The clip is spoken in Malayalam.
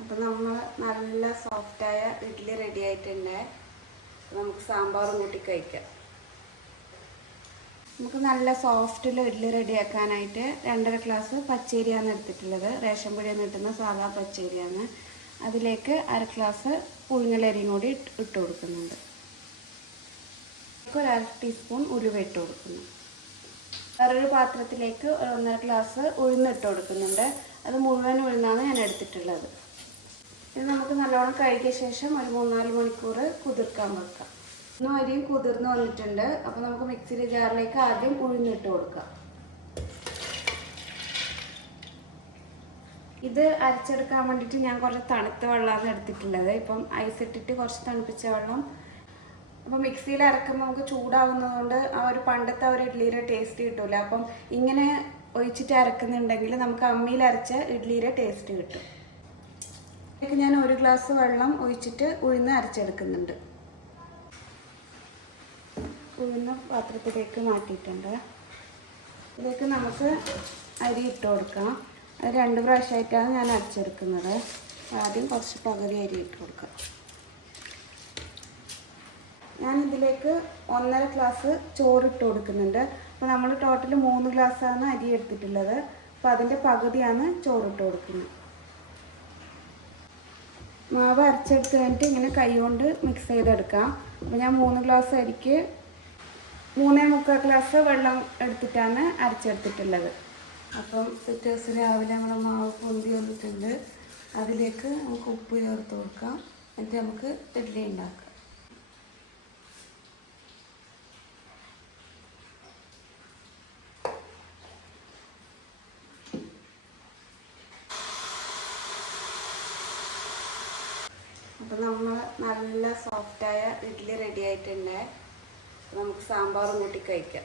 അപ്പോൾ നമ്മൾ നല്ല സോഫ്റ്റായ ഇഡ്ഡലി റെഡി ആയിട്ടുണ്ട്. നമുക്ക് സാമ്പാറും കൂട്ടി കഴിക്കാം. നമുക്ക് നല്ല സോഫ്റ്റിൽ ഇഡ്ഡലി റെഡിയാക്കാനായിട്ട് 2.5 ഗ്ലാസ് പച്ചരിയാണ് എടുത്തിട്ടുള്ളത്. റേഷൻ പീടികയിൽ നിന്ന് കിട്ടുന്ന സാധാ പച്ചരിയാണ്. അതിലേക്ക് 1/2 ഗ്ലാസ് പുഴുങ്ങലരിയും കൂടി ഇട്ട് കൊടുക്കുന്നുണ്ട്. ഒരു 1/2 ടീസ്പൂൺ ഉലുവ ഇട്ട് കൊടുക്കുന്നു. വേറൊരു പാത്രത്തിലേക്ക് 1.5 ഗ്ലാസ് ഉഴുന്നിട്ട് കൊടുക്കുന്നുണ്ട്. അത് മുഴുവൻ ഉഴുന്നാണ് ഞാൻ എടുത്തിട്ടുള്ളത്. ഇത് നമുക്ക് നല്ലോണം കഴുകിയ ശേഷം ഒരു 3-4 മണിക്കൂർ കുതിർക്കാൻ വെക്കാം. അരിയും കുതിർന്ന് വന്നിട്ടുണ്ട്. അപ്പോൾ നമുക്ക് മിക്സിയുടെ ജാറിലേക്ക് ആദ്യം ഉഴുന്നിട്ട് കൊടുക്കാം. ഇത് അരച്ചെടുക്കാൻ വേണ്ടിയിട്ട് ഞാൻ കുറച്ച് തണുത്ത വെള്ളമാണ് എടുത്തിട്ടുള്ളത്. ഇപ്പം ഐസ് ഇട്ടിട്ട് കുറച്ച് തണുപ്പിച്ച വെള്ളം. അപ്പം മിക്സിയിൽ അരക്കുമ്പോൾ നമുക്ക് ചൂടാവുന്നതുകൊണ്ട് ആ ഒരു പണ്ടത്തെ ഒരു ഇഡ്ഡലിയുടെ ടേസ്റ്റ് കിട്ടില്ല. അപ്പം ഇങ്ങനെ ഒഴിച്ചിട്ട് അരക്കുന്നുണ്ടെങ്കിൽ നമുക്ക് അമ്മിയിൽ അരച്ച ഇഡ്ഡലിയുടെ ടേസ്റ്റ് കിട്ടും. ഇതിലേക്ക് ഞാൻ 1 ഗ്ലാസ് വെള്ളം ഒഴിച്ചിട്ട് ഉഴുന്ന് അരച്ചെടുക്കുന്നുണ്ട്. ഉഴുന്ന പാത്രത്തിലേക്ക് മാറ്റിയിട്ടുണ്ട്. ഇതിലേക്ക് നമുക്ക് അരി ഇട്ട് കൊടുക്കാം. അത് 2 പ്രാവശ്യമായിട്ടാണ് ഞാൻ അരച്ചെടുക്കുന്നത്. ആദ്യം കുറച്ച് പകുതി അരി ഇട്ട് കൊടുക്കാം. ഞാൻ ഇതിലേക്ക് 1.5 ഗ്ലാസ് ചോറിട്ട് കൊടുക്കുന്നുണ്ട്. അപ്പോൾ നമ്മൾ ടോട്ടൽ 3 ഗ്ലാസ്സാണ് അരി എടുത്തിട്ടുള്ളത്. അപ്പോൾ അതിൻ്റെ പകുതിയാണ് ചോറിട്ട് കൊടുക്കുന്നത്. മാവ് അരച്ചെടുത്ത് കഴിഞ്ഞിട്ട് ഇങ്ങനെ കൈ കൊണ്ട് മിക്സ് ചെയ്തെടുക്കാം. അപ്പോൾ ഞാൻ 3 ഗ്ലാസ് അരിക്ക് 3.25 ഗ്ലാസ് വെള്ളം എടുത്തിട്ടാണ് അരച്ചെടുത്തിട്ടുള്ളത്. അപ്പം പിറ്റേ ദിവസം രാവിലെ നമ്മുടെ മാവ് പൊന്തി വന്നിട്ടുണ്ട്. അതിലേക്ക് നമുക്ക് ഉപ്പ് ചേർത്ത് കൊടുക്കാം. എന്നിട്ട് നമുക്ക് ഇഡ്ഡലി ഉണ്ടാക്കാം. അപ്പോൾ നമ്മൾ നല്ല സോഫ്റ്റായ ഇഡ്ഡലി റെഡി ആയിട്ടുണ്ട്. നമുക്ക് സാമ്പാറും കൂട്ടി കഴിക്കാം.